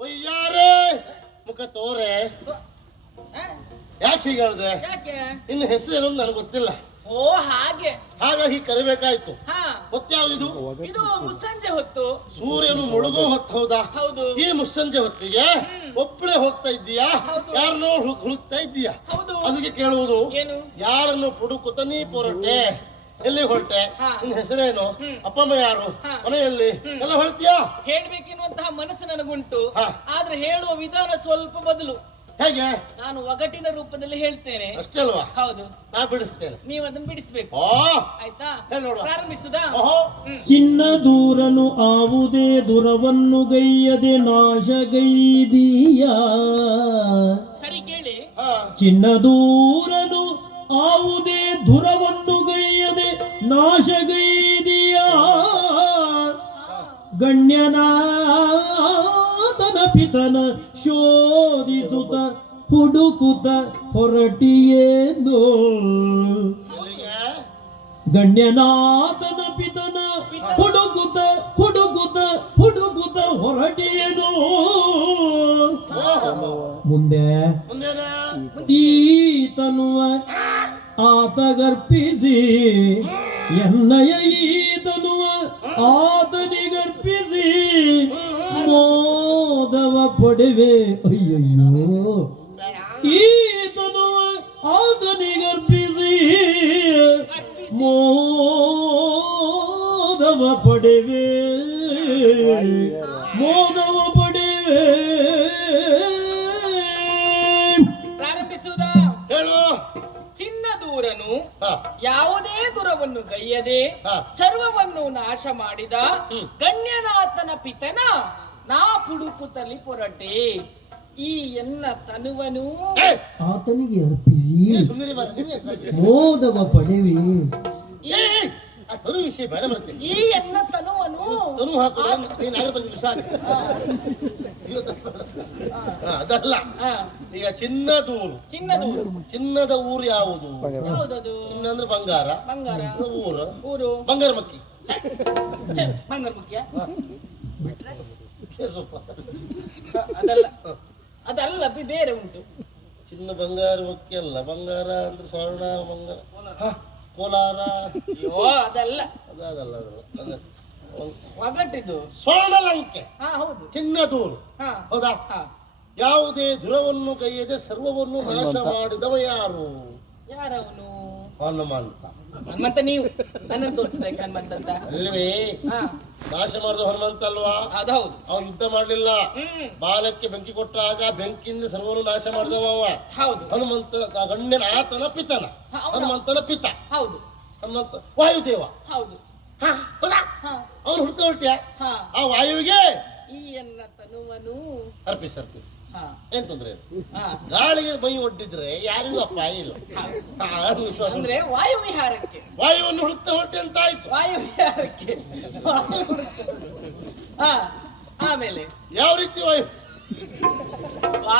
ಒಯ್ಯಾರೆ ಮುಖ ತೋರೆ? ಯಾಕೆ ಹೀಗೆ ಹೇಳಿದೆ? ಯಾಕೆ? ನಿನ್ನ ಹೆಸರೇನು ಏನು ನನಗೆ ಗೊತ್ತಿಲ್ಲ. ಓ ಹಾಗೆ. ಹಾಗಾಗಿ ಕರಿಬೇಕಾಯ್ತು. ಹಾ. ಹೊತ್ಯಾವ್ದಿದು ಇದು? ಮುಸ್ಸಂಜೆ ಹೊತ್ತು. ಸೂರ್ಯನು ಮುಳುಗೋ ಹೊತ್ತು ಹೌದಾ? ಹೌದು. ಈ ಮುಸ್ಸಂಜೆ ಹೊತ್ತಿಗೆ ಒಬ್ಬಳೆ ಹೋಗ್ತಾ ಇದ್ದೀಯಾ. ಯಾರನ್ನೋ ಹುಡುಕ್ ಹುಡುಕ್ತಾ ಇದ್ದೀಯಾ? ಹೌದು. ಅದಕ್ಕೆ ಕೇಳುವುದು ಏನು? ಯಾರನ್ನು ಹುಡುಕುತ್ತ ನೀ ಹೊರಟೆ ಎಲ್ಲಿ ಹೊರಟೆ. ನಿನ್ನ ಹೆಸರೇನು? ಅಪ್ಪಮ್ಮ ಅಪ್ಪ ಅಮ್ಮ ಯಾರು. ಮನೆಯಲ್ಲಿ ಎಲ್ಲ ಹೊರತೀಯಾ ಹೇಳ್ಬೇಕೆನ್ನುವಂತಹ ಮನಸ್ಸು ನನಗುಂಟು. ಆದ್ರೆ ಹೇಳುವ ವಿಧಾನ ಸ್ವಲ್ಪ ಬದಲು. ಹೇಗೆ? ನಾನು ಒಗಟಿನ ರೂಪದಲ್ಲಿ ಹೇಳ್ತೇನೆ. ಅಷ್ಟೇ ಅಲ್ವಾ ಹೌದು. ನಾ ಬಿಡಿಸ್ತೇನೆ. ನೀವು ಅದನ್ನ ಬಿಡಿಸ್ಬೇಕು ಆಯ್ತಾ? ಪ್ರಾರಂಭಿಸುದಾ? ಚಿನ್ನ ದೂರನು ಆವುದೇ ದುರವನ್ನು ಗೈಯದೆ ನಾಶಗೈದೀಯ ಸರಿ ಕೇಳಿ. ಹಾ. ಚಿನ್ನ ದೂರನು ಆವುದೇ ದುರವನ್ನು ಗೈಯದೆ ನಾಶಗೈದೀಯ ಗಣ್ಯನಾಥನ ಪಿತನ ಶೋಧಿಸುತ್ತ ಹುಡುಕುತ್ತ ಹೊರಟಿಯೇನು? ಗಣ್ಯನಾಥನ ಪಿತನ ಹುಡುಕುತ್ತ ಹುಡುಕುತ್ತ ಹುಡುಕುತ್ತ ಹೊರಟಿಯೇನು? ಮುಂದೆ ಈತನುವ ಆತ ಗರ್ಪಿಸಿ ಎನ್ನಯ ಈತನುವ ಆತನಿಗರ್ಪಿಸಿ ಪಡೆವೆ ಅಯ್ಯಯ್ಯೋ. ಈತನುವ ಆತನಿಗರ್ಪಿಸಿ. ಮೋದವ ಪಡೆವೆ. ಮೋದವ ಪಡೆವೆ. ಪ್ರಾರಂಭಿಸುವುದಾ? ಹೇಳು. ಚಿನ್ನ ದೂರನು ಹಾ. ಯಾವುದೇ ದುರವನ್ನು ಗೈಯದೆ. ಸರ್ವವನ್ನು ನಾಶ ಮಾಡಿದ. ಗಣ್ಯನಾಥನ ಪಿತನ. ನಾ ತಲಿ ಪೊರಟೆ. ಈ ಎಲ್ಲ ತನುವನು? ತಾತನಿಗೆ ಆತನಿಗೆ ಅರ್ಪಿಸಿ. ಮೋದವ ಪಡೆವಿ. ವಿಷಯ ಬೇಡ ಬರುತ್ತೆ ಈ ಎಲ್ಲ ತನುವನು? ತನು ಅದಲ್ಲ. ಈಗ ಚಿನ್ನದ ಊರು. ಚಿನ್ನದ ಊರು ಚಿನ್ನದ ಊರು ಯಾವುದು? ಯಾವುದದು ಚಿನ್ನ ಅಂದ್ರೆ ಬಂಗಾರ. ಬಂಗಾರ ಊರು. ಊರು. ಬಂಗಾರ ಮಕ್ಕಿ ಬಂಗಾರ ಸ್ವಲ್ಪ. ಅದಲ್ಲ ಅದಲ್ಲ ಬಿ- ಬೇರೆ ಉಂಟು. ಚಿನ್ನ ಬಂಗಾರ ಮುಖ್ಯ ಅಲ್ಲ ಬಂಗಾರ ಅಂದ್ರೆ ಸ್ವರ್ಣ ಬಂಗಾರ ಹ, ಕೋಲಾರ. ಅಯ್ಯೋ ಅದಲ್ಲ. ಅದು ಅದಲ್ಲ ಅದಲ್ಲ ಅದು. ಒಗಟಿದು ಸ್ವರ್ಣ ಲಂಕೆ ಹಾ ಹೌದು. ಚಿನ್ನ ದೂರು ಹೌದಾ? ಯಾವುದೇ ದುರವನ್ನು ಕೈಯದೆ ಸರ್ವವನ್ನು ನಾಶ ಮಾಡಿದವ ಯಾರು? ಯಾರವನು? ಹನುಮಂತ ಹನುಮಂತ ನೀವು ನನ್ನ ತೋರಿಸ್ಬೇಕು ಹನುಮಂತ ಅಂತ ಅಲ್ವೇ? ಹಾ. ನಾಶ ಮಾಡಿದ ಹನುಮಂತ ಅಲ್ವಾ? ಅದೌದು ಅವ ಯುದ್ಧ ಮಾಡಲಿಲ್ಲ. ಹ್ಮ್. ಬಾಲಕ್ಕೆ ಬೆಂಕಿ ಕೊಟ್ಟಾಗ ಬೆಂಕಿಯಿಂದ ಸರ್ವನು ನಾಶ ಮಾಡಿದವ ಅವ. ಹೌದು. ಹನುಮಂತ ಗಣ್ಯನ ಆತನ ಪಿತನ. ಹ, ಹೌದಾ? ಹನುಮಂತನ ಪಿತ. ಹೌದು. ಹನುಮಂತ ವಾಯುದೇವ. ಹೌದು. ಹ, ಹೌದಾ ಹಾ. ಅವ್ನು ಹುಡ್ಕ ಹೊರಟ್ಯ? ಹಾ. ಆ ವಾಯುವಿಗೆ ಈ ಎನ್ನ ತನುವನು ಅರ್ಪಿಸ್ ಅರ್ಪಿಸ್. ಏನ್ ತೊಂದ್ರೆ? ಹಾ. ಗಾಳಿಗೆ ಮೈ ಒಡ್ಡಿದ್ರೆ ಯಾರಿಗೂ ಅಪ್ಪ ಇಲ್ಲ. ಅದು ವಿಶ್ವಾಸ. ಅಂದ್ರೆ ವಾಯು ವಿಹಾರಕ್ಕೆ. ವಾಯುವನ್ನು ಹುಡುಕ್ತಾ ಹೊಟ್ಟೆ ಅಂತ ಆಯ್ತು ವಾಯು ವಿಹಾರಕ್ಕೆ. ಹಾ. ಆಮೇಲೆ. ಯಾವ ರೀತಿ ವಾಯು?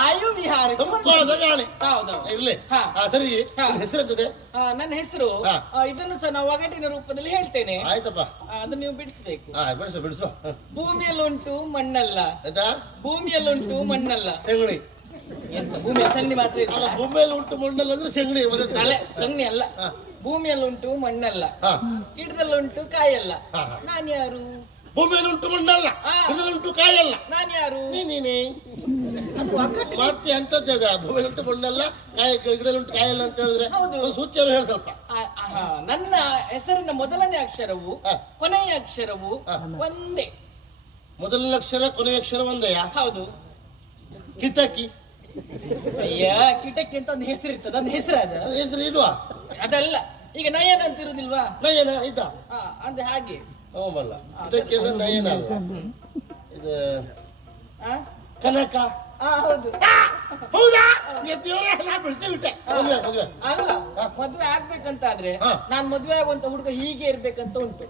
ವಾಯು ವಿಹಾರಿ ತಂಪಾದ ಗಾಳಿ ಹೌದೌದು. ಇರ್ಲಿ. ಹಾ. ಹಾ, ಸರಿ. ಹಾ. ನಿನ್ ಹೆಸರೆಂತದೆ ಆ, ನನ್ನ ಹೆಸರು ಹಾ. ಆ, ಇದನ್ನು ಸಹ ನಾವು ಒಗಟಿನ ರೂಪದಲ್ಲಿ ಹೇಳ್ತೇನೆ. ಆಯ್ತಪ್ಪ. ಅದನ್ನ ಅದನ್ನು ನೀವು ಬಿಡಿಸ್ಬೇಕು. ಹಾ ಬಿಡಿಸು ಬಿಡಿಸು. ಭೂಮಿಯಲ್ಲುಂಟು ಮಣ್ಣಲ್ಲ. ಆಯ್ತಾ ಭೂಮಿಯಲ್ಲುಂಟು ಮಣ್ಣಲ್ಲ. ಸೆಗಣಿ. ಎಂತ ಭೂಮಿಯಲ್ಲಿ ಸಗಣಿ ಮಾತ್ರ ಅಲ್ಲ? ಭೂಮಿಯಲ್ಲಿ ಉಂಟು ಮಣ್ಣಲ್ಲ ಅಂದ್ರೆ ಸೆಗಣಿ ಮತ್ತೆ ಅಲ್ಲ ಸಗಣಿ ಅಲ್ಲ. ಹಾ. ಭೂಮಿಯಲ್ಲುಂಟು ಮಣ್ಣಲ್ಲ. ಹಾ. ಗಿಡದಲ್ಲುಂಟು ಕಾಯಲ್ಲ. ಹಾ. ನಾನ್ ಯಾರು ಭೂಮಿಯಲ್ಲಿ ಉಂಟು ಮಣ್ಣಲ್ಲ. ಉಂಟು ಕಾಯಲ್ಲ. ನಾನು ಯಾರು. ಮತ್ತೆ ಅಂತದ್ದೇ ಅದ? ಭೂಮಿಯಲ್ಲಿ ಉಂಟು ಮಣ್ಣಲ್ಲ ಕಾಯ ಗಿಡದಲ್ಲಿ ಉಂಟು ಕಾಯಲ್ಲ ಅಂತ ಹೇಳಿದ್ರೆ ಸೂಚ್ಯರು ಹೇಳಿ ಸ್ವಲ್ಪ. ನನ್ನ ಹೆಸರಿನ ಮೊದಲನೇ ಅಕ್ಷರವು. ಕೊನೆಯ ಅಕ್ಷರವು ಒಂದೇ. ಮೊದಲನೇ ಅಕ್ಷರ ಕೊನೆಯ ಅಕ್ಷರ ಒಂದೆಯ? ಹೌದು. ಕಿಟಕಿ. ಅಯ್ಯ ಕಿಟಕಿ ಅಂತ ಒಂದು ಹೆಸರು ಇರ್ತದೆ. ಒಂದು ಹೆಸರು ಅದ. ಹೆಸರು ಇಡುವ ಅದಲ್ಲ. ಈಗ ನಯನ ಅಂತ ಇರುದಿಲ್ವಾ ನಯನ ಇದ್ದ ಅಂದ್ರೆ ಹಾಗೆ. ಅವಲ್ಲ ಇದಕ್ಕೆಲ್ಲ ಎಲ್ಲ ನಯನ ಅಲ್ಲ ಇದು ಆ? ಕನಕ? ಹೌದು. ಹೌದಾ? ದೇವರೇ ನಾ ಬಿಡಿಸಿ ಬಿಟ್ಟೆ. ಮದುವೆ ಮದುವೆ ಅಲ್ಲ ಮದ್ವೆ ಆಗ್ಬೇಕಂತಾದ್ರೆ ಆದ್ರೆ ನಾನ್ ಮದ್ವೆ ಆಗುವಂತ ಹುಡುಗ ಹೀಗೆ ಇರ್ಬೇಕಂತ ಉಂಟು.